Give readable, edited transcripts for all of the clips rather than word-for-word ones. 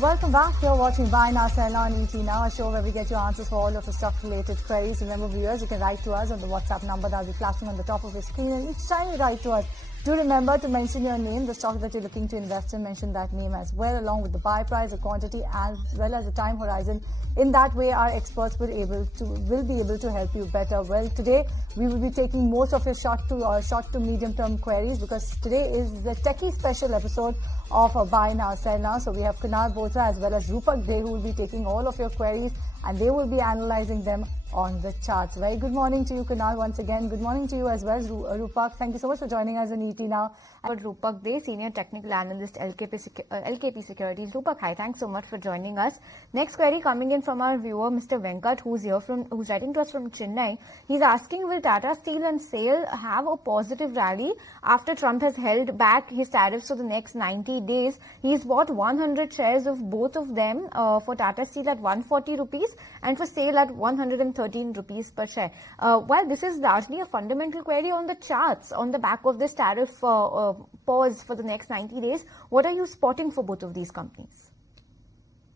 Welcome back. You're watching Buy Now, Sell Now on ET Now, a show where we get your answers for all of the stock-related queries. Remember, viewers, you can write to us on the WhatsApp number that will be flashing on the top of your screen. And each time you write to us, do remember to mention your name, the stock that you're looking to invest in, mention that name as well, along with the buy price, the quantity, as well as the time horizon. In that way, our experts will be able to help you better. Well, today we will be taking most of your short to medium term queries, because today is the techie special episode of Buy Now, Sell Now. So we have Kunal Bothra as well as Rupak De, who will be taking all of your queries, and they will be analyzing them on the charts. Very good morning to you, Kunal, once again. Good morning to you as well, Rupak. Thank you so much for joining us on ET Now. But Rupak De, Senior Technical Analyst, LKP Securities. Rupak, hi, thanks so much for joining us. Next query coming in from our viewer, Mr. Venkat, who's writing to us from Chennai. He's asking, will Tata Steel and SAIL have a positive rally after Trump has held back his tariffs for the next 90 days? He's bought 100 shares of both of them for Tata Steel at 140 rupees and for SAIL at 113 rupees per share. While this is largely a fundamental query on the charts on the back of this tariff pause for the next 90 days, what are you spotting for both of these companies?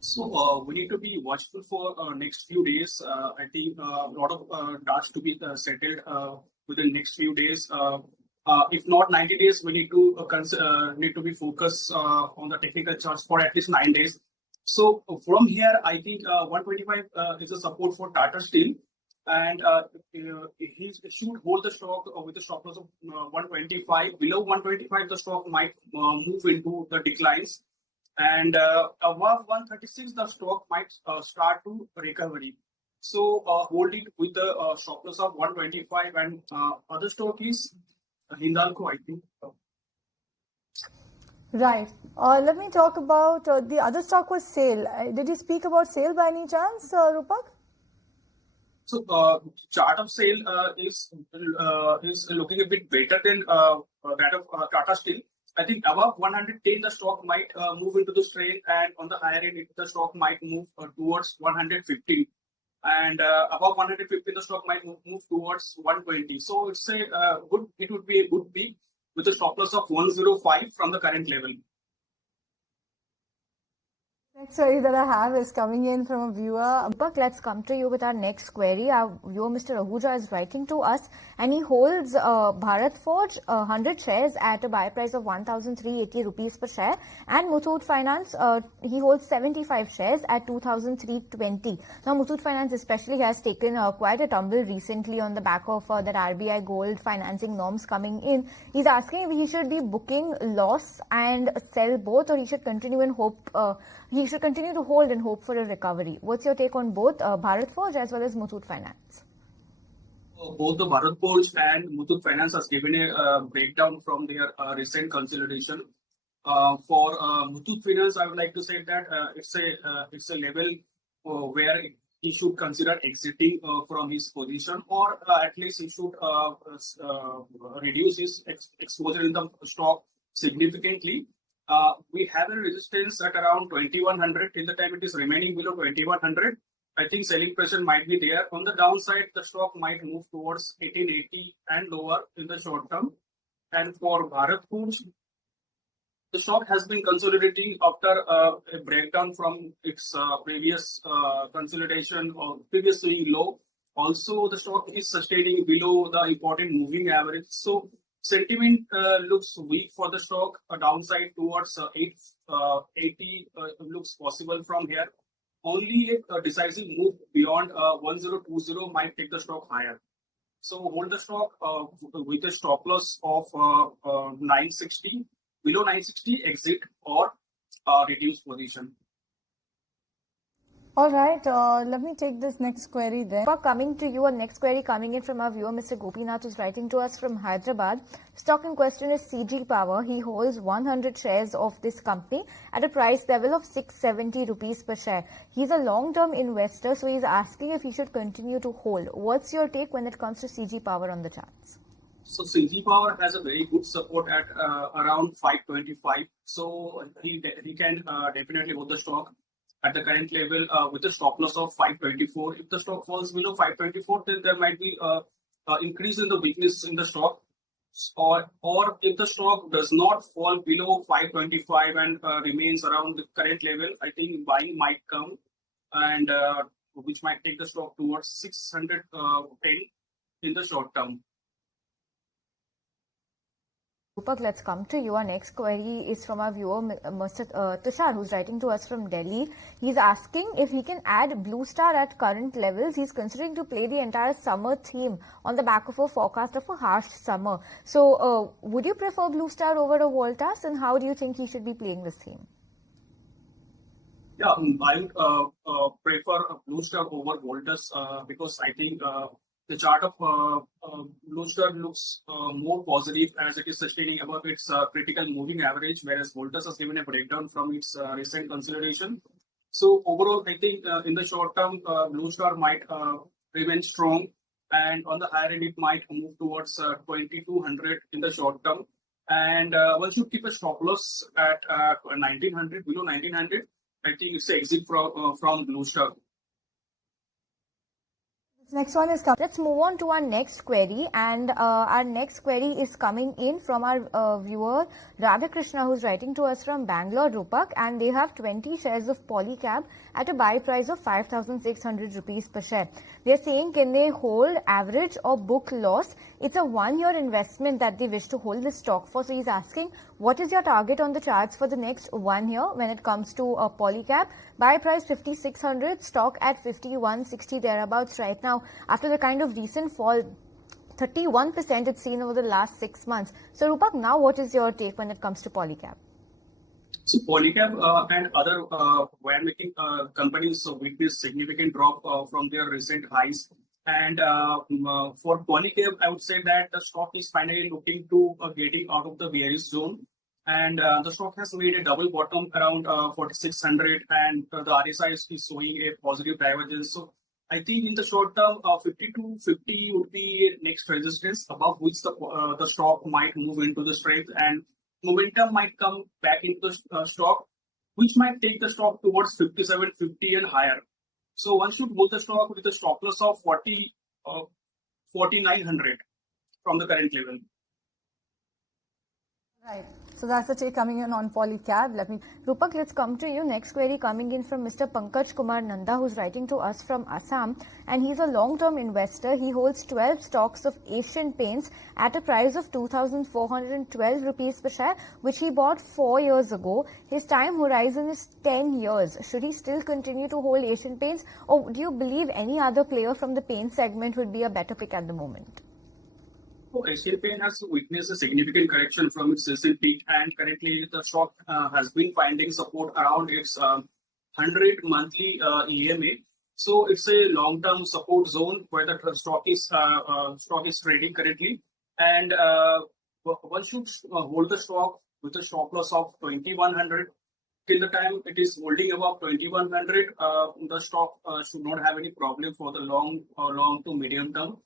So we need to be watchful for next few days. I think a lot of tasks to be settled within next few days. If not 90 days, we need to be focused on the technical charts for at least 9 days. So from here, I think 125 is a support for Tata Steel, and he should hold the stock with a stop loss of 125. Below 125, the stock might move into the declines, and above 136, the stock might start to recovery. So hold it with the stop loss of 125, and other stock is Hindalco, I think. Right. Let me talk about the other stock was SAIL. Did you speak about SAIL by any chance, Rupak? So chart of SAIL is looking a bit better than that of Tata Steel. I think above 110 the stock might move into the trend, and on the higher end the stock might move towards 115, and above 115 the stock might move towards 120. So it's a good. It would be a good peak with a stop loss of 105 from the current level. Next query that I have is coming in from a viewer. But let's come to you with our next query. Our viewer, Mr. Ahuja, is writing to us, and he holds Bharat Forge 100 shares at a buy price of 1,380 rupees per share, and Muthoot Finance, he holds 75 shares at 2,320. Now, Muthoot Finance especially has taken quite a tumble recently on the back of that RBI gold financing norms coming in. He's asking if he should be booking loss and sell both, or he should continue and hope. He should continue to hold and hope for a recovery. What's your take on both Bharat Forge as well as Muthoot Finance? Both the Bharat Forge and Muthoot Finance has given a breakdown from their recent consolidation. For Muthoot Finance, I would like to say that it's a level where he should consider exiting from his position, or at least he should reduce his exposure in the stock significantly. We have a resistance at around 2100 till the time it is remaining below 2100. I think selling pressure might be there. On the downside, the stock might move towards 1880 and lower in the short term. And for Bharat Forge, the stock has been consolidating after a breakdown from its previous consolidation or previous swing low. Also, the stock is sustaining below the important moving average. So sentiment looks weak for the stock. A downside towards 880 looks possible from here. Only a decisive move beyond 1020 might take the stock higher. So hold the stock with a stop loss of 960. Below 960, exit or reduce position. All right, let me take this next query then. Coming to you, a next query coming in from our viewer, Mr. Gopinath, who's writing to us from Hyderabad. Stock in question is CG Power. He holds 100 shares of this company at a price level of 670 rupees per share. He's a long-term investor, so he's asking if he should continue to hold. What's your take when it comes to CG Power on the charts? So CG Power has a very good support at around 525. So he can definitely hold the stock at the current level with a stop loss of 524. If the stock falls below 524, then there might be increase in the weakness in the stock. or if the stock does not fall below 525 and remains around the current level, I think buying might come, and which might take the stock towards 610 in the short term. Rupak, let's come to you. Our next query is from our viewer, Mr. Tushar, who's writing to us from Delhi. He's asking if he can add Blue Star at current levels. He's considering to play the entire summer theme on the back of a forecast of a harsh summer. So, would you prefer Blue Star over a Voltas, and how do you think he should be playing this theme? Yeah, I would prefer a Blue Star over Voltas because I think the chart of Blue Star looks more positive as it is sustaining above its critical moving average, whereas Voltas has given a breakdown from its recent consolidation. So overall, I think in the short term, Blue Star might remain strong, and on the higher end, it might move towards 2200 in the short term. And one should keep a stop loss at 1900, below 1900. I think it's an exit from Blue Star. Next one is coming. Let's move on to our next query, and our next query is coming in from our viewer Radhakrishna, who's writing to us from Bangalore, Rupak, and they have 20 shares of Polycab at a buy price of 5,600 rupees per share. They're saying, can they hold, average or book loss? It's a 1-year investment that they wish to hold this stock for. So he's asking, what is your target on the charts for the next 1 year when it comes to Polycab? Buy price 5,600, stock at 5,160 thereabouts right now, after the kind of recent fall, 31% it's seen over the last 6 months. So Rupak, now what is your take when it comes to Polycab? So Polycab and other wire making companies witnessed significant drop from their recent highs. And for Polycab, I would say that the stock is finally looking to getting out of the bearish zone. And the stock has made a double bottom around 4,600, and the RSI is showing a positive divergence. So I think in the short term, 5250 would be next resistance above which the stock might move into the strength, and momentum might come back into the stock, which might take the stock towards 5750 and higher. So one should hold the stock with a stop loss of 4900 from the current level. Right. So that's the take coming in on Polycab. Rupak, let's come to you. Next query coming in from Mr. Pankaj Kumar Nanda, who's writing to us from Assam, and he's a long-term investor. He holds 12 stocks of Asian Paints at a price of 2,412 rupees per share, which he bought 4 years ago. His time horizon is 10 years. Should he still continue to hold Asian Paints, or do you believe any other player from the paint segment would be a better pick at the moment? So Asian Paint has witnessed a significant correction from its recent peak, and currently the stock has been finding support around its 100 monthly EMA. So it's a long-term support zone where the stock is trading currently, and one should hold the stock with a stop loss of 2,100. Till the time it is holding above 2,100, the stock should not have any problem for the long to medium term.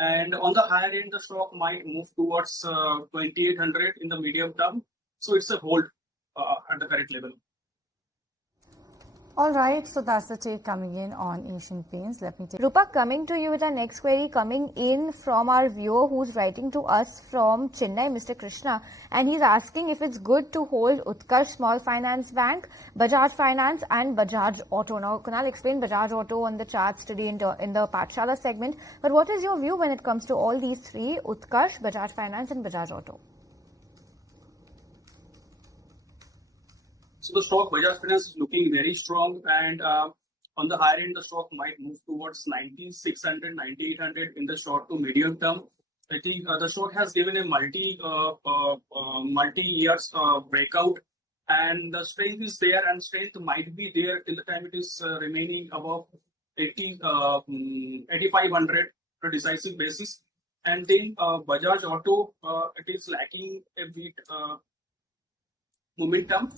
And on the higher end, the stock might move towards 2,800 in the medium term. So it's a hold at the current level. All right, so that's the take coming in on Asian Paints. Rupak, coming to you with our next query coming in from our viewer who's writing to us from Chennai, Mr. Krishna, and he's asking if it's good to hold Utkarsh Small Finance Bank, Bajaj Finance and Bajaj Auto. Now, Kunal explained Bajaj Auto on the charts today in the Pathshala segment, but what is your view when it comes to all these three, Utkarsh, Bajaj Finance and Bajaj Auto? So the stock Bajaj Finance is looking very strong, and on the higher end, the stock might move towards 9,600, 9,800 in the short to medium term. I think the stock has given a multi-years breakout, and the strength is there, and strength might be there till the time it is remaining above 8,500 on a decisive basis. And then Bajaj Auto, it is lacking a bit momentum.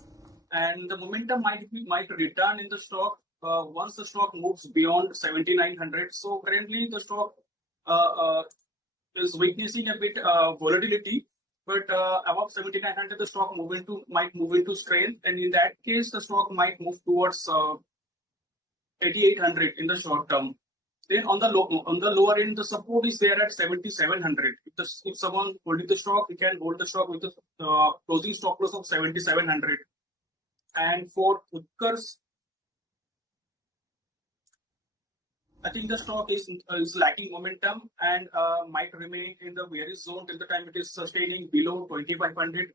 And the momentum might return in the stock once the stock moves beyond 7,900. So currently the stock is witnessing a bit volatility, but above 7,900 the stock might move into strength, and in that case the stock might move towards 8,800 in the short term. Then on the lower end, the support is there at 7,700. If someone holding the stock, he can hold the stock with the closing stop loss of 7,700. And for Utkarsh, I think the stock is lacking momentum and might remain in the bearish zone till the time it is sustaining below 2,500.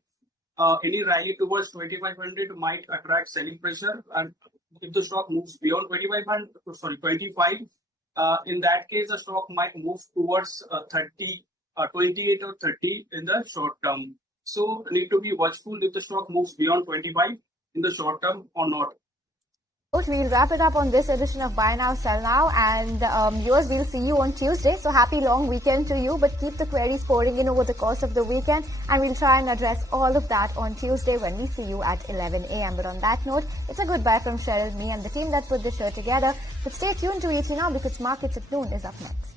Any rally towards 2,500 might attract selling pressure, and if the stock moves beyond 25, in that case, the stock might move towards 28 or 30 in the short term. So need to be watchful if the stock moves beyond 25 in the short term or not. We'll wrap it up on this edition of Buy Now, Sell Now, and viewers, we'll see you on Tuesday. So happy long weekend to you, but keep the queries pouring in over the course of the weekend, and we'll try and address all of that on Tuesday when we see you at 11 a.m. But on that note, it's a goodbye from Cheryl, me, and the team that put this show together. But stay tuned to ET Now because Markets at Noon is up next.